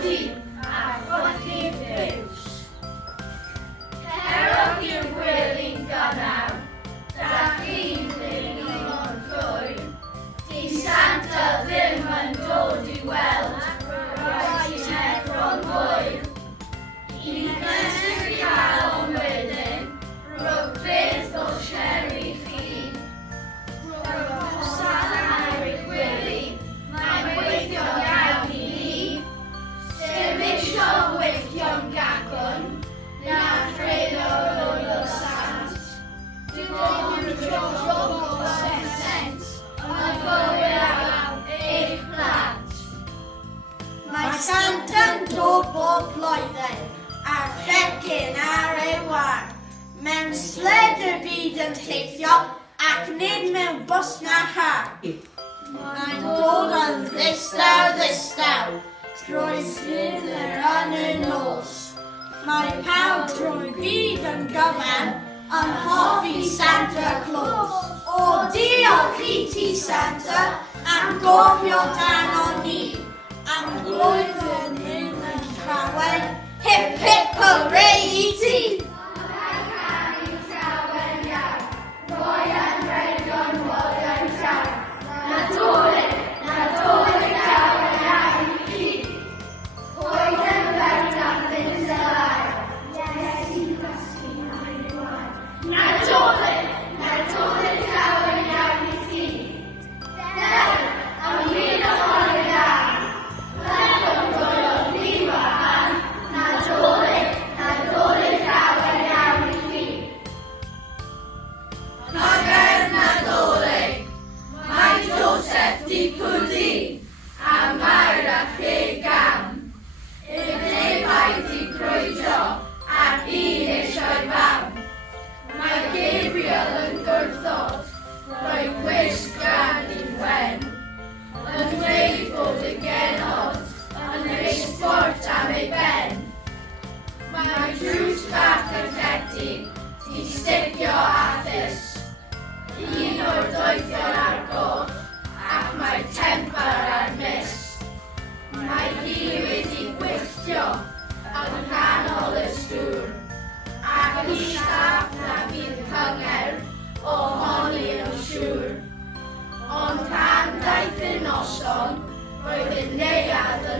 codi a chodi piws. Cerwch i'r gwely'n gynnar, da chi'n ddyn o'n llwy. Di Santa ddim yn dod I weld, roedd hi'n efron hwyr. I gysgu cael o'n wedyn, rhywbeth o sherry chi. Rwy'n sanau i'r gwely, mae'n gweithio'n iawn I ni. Dim eisiau weithio'n gacwn, na treulo'r o'r sant. Dim ond job o sens, yn gywir eich plant. Mae Santa'n dod bob blwyddyn, a'r checyn ar ei war. Mewn sled y byd yn teithio, ac nid mewn bws na car. Mae'n dod yn ddistaw, drwy sydd yn y nos. Mae pawb drwy byd yn gyfan, yn hoffi Santa Claus. O diolch I ti Santa, am gofio dan o ni. Am blwyddyn hyn yn llawen, hip hip hooray I ti! Ond pan daeth y noson, roedd y neuad yn